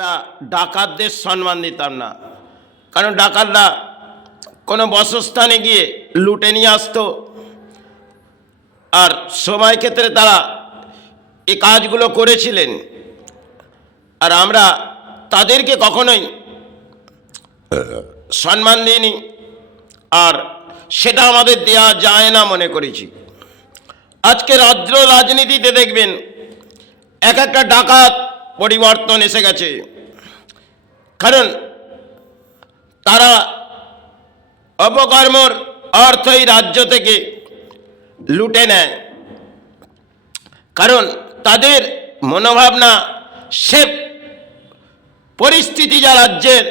আমরা ডাকাতদের সম্মান দিতাম না, কারণ ডাকাতরা কোনো বসস্থানে গিয়ে লুটে নিয়ে আসতো, আর সময় ক্ষেত্রে তারা এই কাজগুলো করেছিলেন। আর আমরা তাদেরকে কখনোই সম্মান দিইনি, আর সেটা আমাদের দেয়া যায় না মনে করেছি। আজকে রাজ্য রাজনীতিতে দেখবেন এক একটা ডাকাত পরিবর্তন এসে গেছে, কারণ তারা অপকর্মর অর্থ এই রাজ্য থেকে লুটে নেয়, কারণ তাদের মনোভাবনা সে পরিস্থিতি যা রাজ্যের,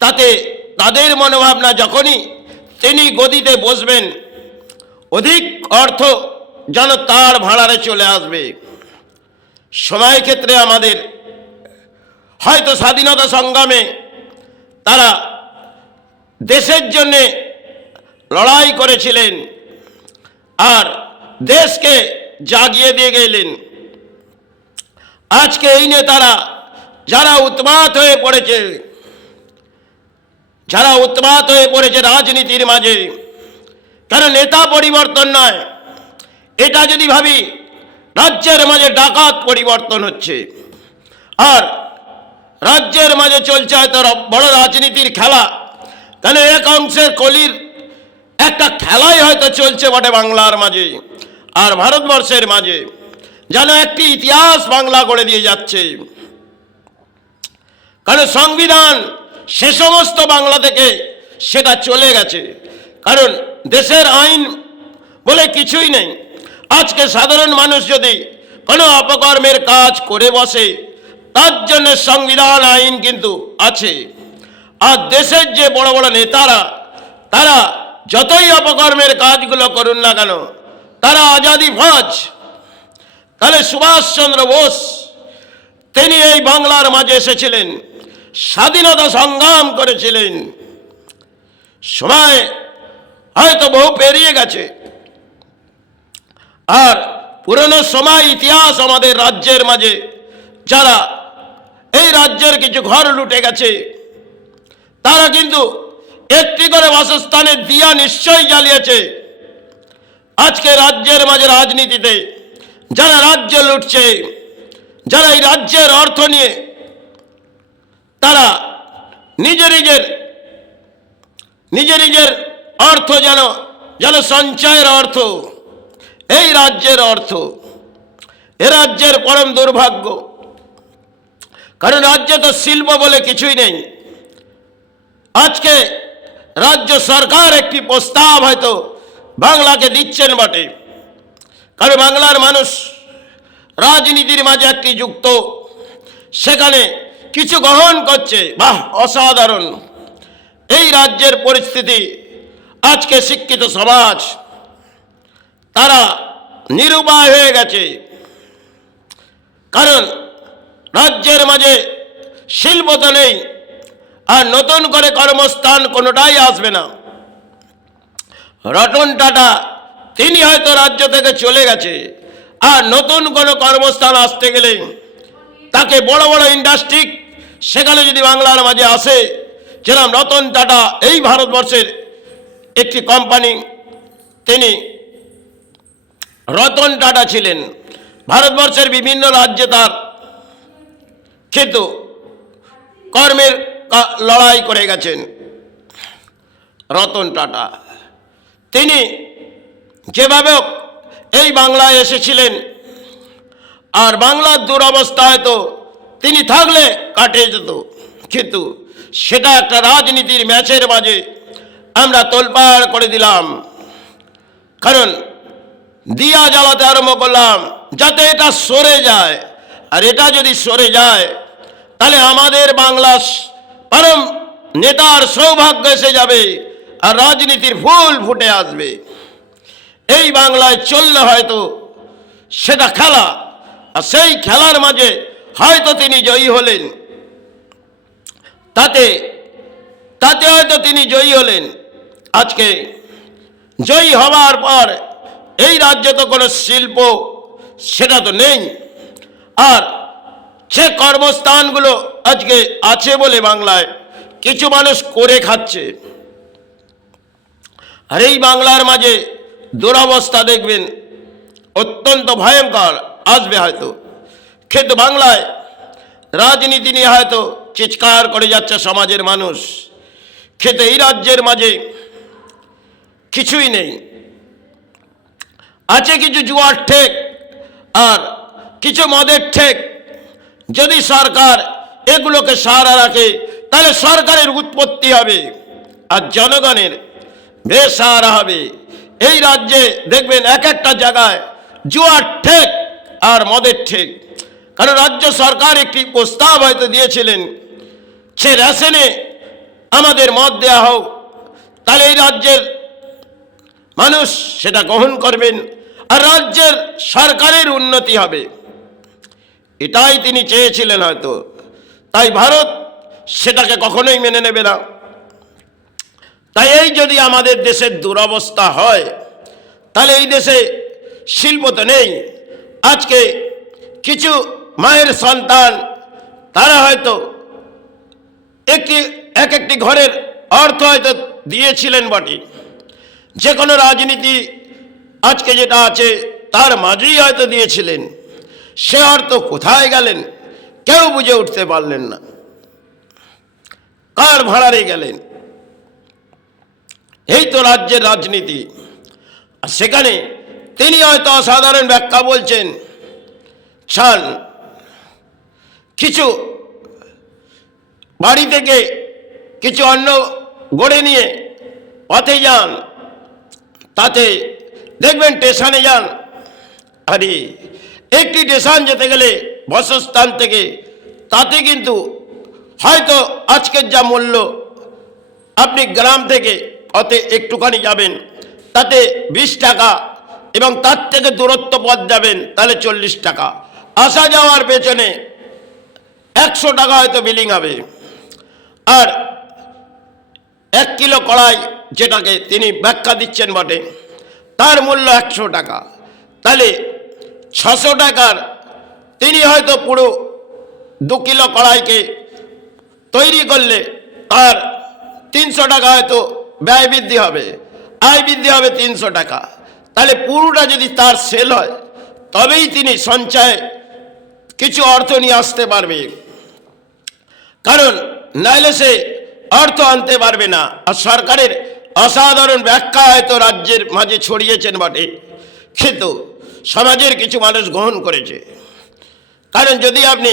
তাতে তাদের মনোভাবনা যখনই তিনি গদিতে বসবেন অধিক অর্থ যেন তার ভাড়ারে চলে আসবে। সময় ক্ষেত্রে আমাদের হয়তো স্বাধীনতা সংগ্রামে তারা দেশের জন্যে লড়াই করেছিলেন আর দেশকে জাগিয়ে দিয়ে গেলেন। আজকে এই নেতারা যারা উন্মাদ হয়ে পড়েছে রাজনীতির মাঝে, কারণ নেতা পরিবর্তন নয়, এটা যদি ভাবি রাজ্যের মাঝে ডাকাত পরিবর্তন হচ্ছে, আর রাজ্যের মাঝে চলছে হয়তো বড় রাজনীতির খেলা, কেন এক অংশের কলির একটা খেলাই হয়তো চলছে বটে বাংলার মাঝে আর ভারতবর্ষের মাঝে, যেন একটি ইতিহাস বাংলা গড়ে দিয়ে যাচ্ছে। কারণ সংবিধান সে সমস্ত বাংলা থেকে সেটা চলে গেছে, কারণ দেশের আইন বলে কিছুই নেই। আজকে সাধারণ মানুষ যদি কোনো অপকর্মের কাজ করে বসে, তার জন্য সংবিধান আইন কিন্তু আছে। আর দেশের যে বড় বড় নেতারা, তারা যতই অপকর্মের কাজগুলো করুন না কেন, তারা আজাদি ফৌজ। তাহলে সুভাষচন্দ্র বোস তিনি এই বাংলার মাঝে এসেছিলেন, স্বাধীনতা সংগ্রাম করেছিলেন। সময় হয়তো বহু পেরিয়ে গেছে, আর পুরনো সময় ইতিহাস আমাদের রাজ্যের মাঝে যারা এই রাজ্যের কিছু ঘর লুটে গেছে, তারা কিন্তু একটি করে বাসস্থানের দিয়া নিশ্চয়ই জ্বালিয়েছে। আজকে রাজ্যের মাঝে রাজনীতিতে যারা রাজ্য লুটছে, যারা এই রাজ্যের অর্থ নিয়ে তারা নিজের অর্থ যেন সঞ্চয়ের অর্থ, এই রাজ্যের অর্থ, এ রাজ্যের পরম দুর্ভাগ্য। কারণ রাজ্যে তো শিল্প বলে কিছুই নেই। আজকে রাজ্য সরকার একটি প্রস্তাব হয়তো বাংলাকে দিচ্ছেন বটে, কারণ বাংলার মানুষ রাজনীতির মাঝে একটি যুক্ত, সেখানে কিছু গ্রহণ করছে। বাহ, অসাধারণ! এই রাজ্যের পরিস্থিতি আজকে শিক্ষিত সমাজ তারা নিরুপায় হয়ে গেছে, কারণ রাজ্যের মাঝে শিল্প তো নেই, আর নতুন করে কর্মস্থান কোনোটাই আসবে না। রতন টাটা তিনি হয়তো রাজ্য থেকে চলে গেছে, আর নতুন কোনো কর্মস্থান আসতে গেলে তাকে বড় বড় ইন্ডাস্ট্রি সেখানে যদি বাংলার মাঝে আসে, যেরকম রতন টাটা এই ভারতবর্ষের একটি কোম্পানি, তিনি রতন টাটা ছিলেন, ভারতবর্ষের বিভিন্ন রাজ্যে তার কিন্তু কর্মের লড়াই করে গেছেন রতন টাটা। তিনি যেভাবে এই বাংলায় এসেছিলেন, আর বাংলার দুরবস্থা হয়তো তিনি থাকলে কাটিয়ে যেত, কিন্তু সেটা একটা রাজনীতির ম্যাচের মাঝে আমরা তোলপাড় করে দিলাম, কারণ দিয়া জ্বালাতে আরম্ভ করলাম যাতে এটা সরে যায়। আর এটা যদি সরে যায়, তাহলে আমাদের বাংলা পরম নেতার সৌভাগ্য এসে যাবে, আর রাজনীতির ফুল ফুটে আসবে। এই বাংলায় চললে হয়তো সেটা খেলা, আর সেই খেলার মাঝে হয়তো তিনি জয়ী হলেন, তাতে হয়তো তিনি জয়ী হলেন। আজকে জয়ী হওয়ার পর এই রাজ্যে তো কোনো শিল্প সেটা তো নেই, আর সে কর্মস্থানগুলো আজকে আছে বলে বাংলায় কিছু মানুষ করে খাচ্ছে। আর এই বাংলার মাঝে দুরবস্থা দেখবেন অত্যন্ত ভয়ঙ্কর আসবে হয়তো। কিন্তু বাংলায় রাজনীতি নিয়ে হয়তো চিৎকার করে যাচ্ছে সমাজের মানুষ, কিন্তু এই রাজ্যের মাঝে কিছুই নেই। আছে কিছু জুয়ার ঠেক আর কিছু মদের ঠেক। যদি সরকার এগুলোকে সারা রাখে তাহলে সরকারের উৎপত্তি হবে আর জনগণের বেসাহারা হবে। এই রাজ্যে দেখবেন এক একটা জায়গায় জুয়ার ঠেক আর মদের ঠেক। কারণ রাজ্য সরকার একটি প্রস্তাব হয়তো দিয়েছিলেন, সে রেশনে আমাদের মদ দেওয়া হোক, তাহলে এই রাজ্যের মানুষ সেটা গ্রহণ করবেন আর রাজ্যের সরকারের উন্নতি হবে। এটাই তিনি চেয়েছিলেন হয়তো, তাই ভারত সেটাকে কখনোই মেনে নেবে না। তাই এই যদি আমাদের দেশের দুরবস্থা হয় তাহলে এই দেশে শিল্প তো নেই। আজকে কিছু মায়ের সন্তান তারা হয়তো একটি ঘরের অর্থ হয়তো দিয়েছিলেন বটে, যে কোনো রাজনীতি আজকে যেটা আছে তার মাঝেই হয়তো দিয়েছিলেন, সে অর্থ কোথায় গেলেন কেউ বুঝে উঠতে পারলেন না, কার ভাড়ারে গেলেন। এই তো রাজ্যের রাজনীতি। আর সেখানে তিনি হয়তো অসাধারণ ব্যাখ্যা বলছেন, ছান কিছু বাড়ি থেকে কিছু অন্ন গড়ে নিয়ে পথে যান, তাতে দেখবেন স্টেশনে যান, আরে একটি স্টেশন যেতে গেলে বসস্থান থেকে তাতে কিন্তু হয়তো আজকের যা মূল্য, আপনি গ্রাম থেকে পথে একটুখানি যাবেন তাতে 20 টাকা, এবং তার থেকে দূরত্ব পথ যাবেন তাহলে 40 টাকা। আসা যাওয়ার পেছনে 100 টাকা হয়তো বিলিং হবে। আর 1 কিলো কড়াই, যেটাকে তিনি ব্যাখ্যা দিচ্ছেন বটে, তার মূল্য 100 টাকা। তাহলে 600 টাকার তিনি হয়তো পুরো 2 কিলো কড়াইকে তৈরি করলে আর 300 টাকা হয়তো ব্যয় বৃদ্ধি হবে, আয় বৃদ্ধি হবে 300 টাকা। তাহলে পুরোটা যদি তার সেল হয় তবেই তিনি সঞ্চয় কিছু অর্থ নিয়ে আসতে পারবে, কারণ নাইলে সে অর্থ আনতে পারবে না। আর সরকারের অসাধারণ ব্যাখ্যা হয়তো রাজ্যের মাঝে ছড়িয়েছেন বটে, কিন্তু সমাজের কিছু মানুষ গ্রহণ করেছে। কারণ যদি আপনি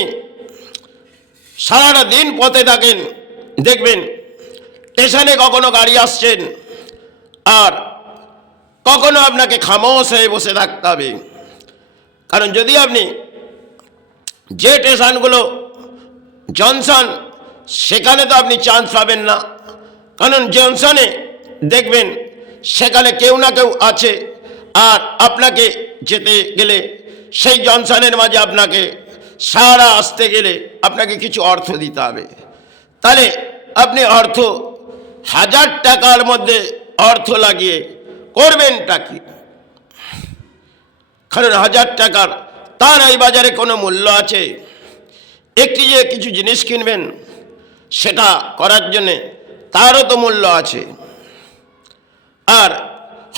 সারাটা দিন পথে থাকেন, দেখবেন স্টেশনে কখনো গাড়ি আসছেন আর কখনো আপনাকে খামোশ হয়ে বসে থাকতে হবে। কারণ যদি আপনি যে স্টেশনগুলো জংশন, সেখানে তো আপনি চান্স পাবেন না, কারণ জংশনে দেখবেন সেখানে কেউ না কেউ আছে, আর আপনাকে যেতে গেলে সেই জংশনের মাঝে আপনাকে সারা আসতে গেলে আপনাকে কিছু অর্থ দিতে হবে। তাহলে আপনি অর্থ 1000 টাকার মধ্যে অর্থ লাগিয়ে করবেনটা কি? কারণ 1000 টাকার তার এই বাজারে কোনো মূল্য আছে? একটি যে কিছু জিনিস কিনবেন সেটা করার জন্যে তারও তো মূল্য আছে। আর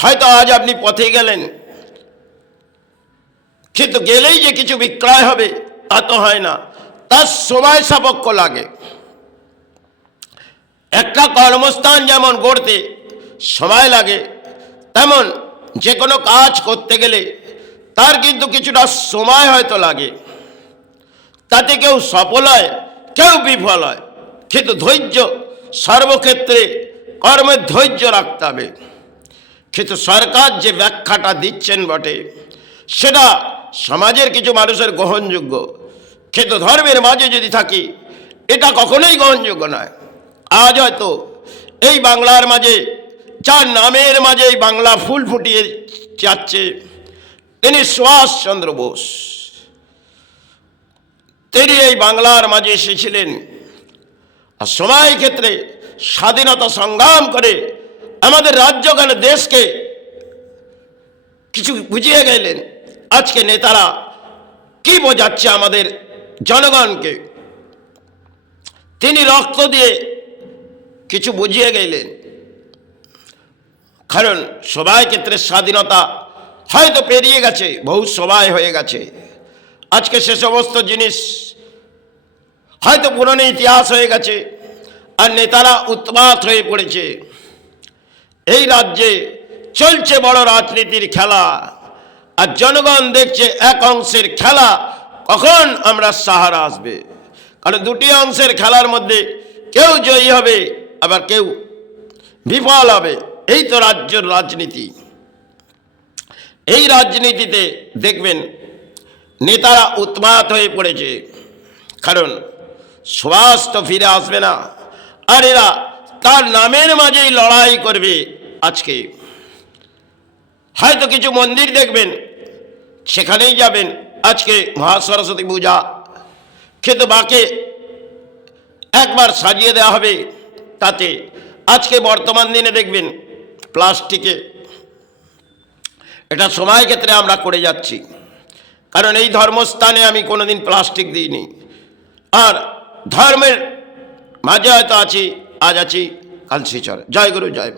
হয়তো আজ আপনি পথে গেলেন, কিন্তু গেলেই যে কিছু বিক্রয় হবে তা তো হয় না, তার সময় সাপেক্ষ লাগে। একটা কর্মস্থান যেমন গড়তে সময় লাগে, তেমন যে কোনো কাজ করতে গেলে তার কিন্তু কিছুটা সময় হয়তো লাগে। তাতে কেউ সফল হয়, কেউ বিফল হয়, কিন্তু ধৈর্য সর্বক্ষেত্রে, কর্মের ধৈর্য রাখতে হবে। কিন্তু সরকার যে ব্যাখ্যাটা দিচ্ছেন বটে সেটা সমাজের কিছু মানুষের গ্রহণযোগ্য, কিন্তু ধর্মের মাঝে যদি থাকি এটা কখনোই গ্রহণযোগ্য নয়। আজ হয়তো এই বাংলার মাঝে, যার নামের মাঝে এই বাংলা ফুল ফুটিয়ে যাচ্ছে, তিনি সুভাষচন্দ্র বোস। তিনি এই বাংলার মাঝে এসেছিলেন আর সময় ক্ষেত্রে স্বাধীনতা সংগ্রাম করে আমাদের রাজ্যখানে দেশকে কিছু বুঝিয়ে গেলেন। আজকে নেতারা কি বোঝাচ্ছে আমাদের জনগণকে? তিনি রক্ত দিয়ে কিছু বুঝিয়ে গেলেন। কারণ সবাই ক্ষেত্রে স্বাধীনতা হয়তো পেরিয়ে গেছে, বহু সময় হয়ে গেছে। আজকে সে সমস্ত জিনিস হয়তো পুরনো ইতিহাস হয়ে গেছে, আর নেতারা উৎপাত হয়ে পড়েছে। এই রাজ্যে চলছে বড় রাজনীতির খেলা, আর জনগণ দেখছে এক অংশের খেলা, কখন আমরা সাহারা আসবে। কারণ দুটি অংশের খেলার মধ্যে কেউ জয়ী হবে, আবার কেউ বিফল হবে। এই তো রাজ্যের রাজনীতি। এই রাজনীতিতে দেখবেন নেতারা উৎমাত হয়ে পড়েছে, কারণ সুভাষ তো ফিরে আসবে না, আর এরা তার নামের মাঝেই লড়াই করবে। আজকে হয়তো কিছু মন্দির দেখবেন, সেখানেই যাবেন, আজকে মহাসরস্বতী পূজা, কিন্তু বাকি একবার সাজিয়ে দেওয়া হবে। তাতে আজকে বর্তমান দিনে দেখবেন প্লাস্টিকে, এটা সময় ক্ষেত্রে আমরা করে যাচ্ছি। কারণ এই ধর্মস্থানে আমি কোনোদিন প্লাস্টিক দিইনি, আর ধর্মের মাঝে হয়তো আছি, আজ আছি, কাল শিচর। জয় গুরু, জয়।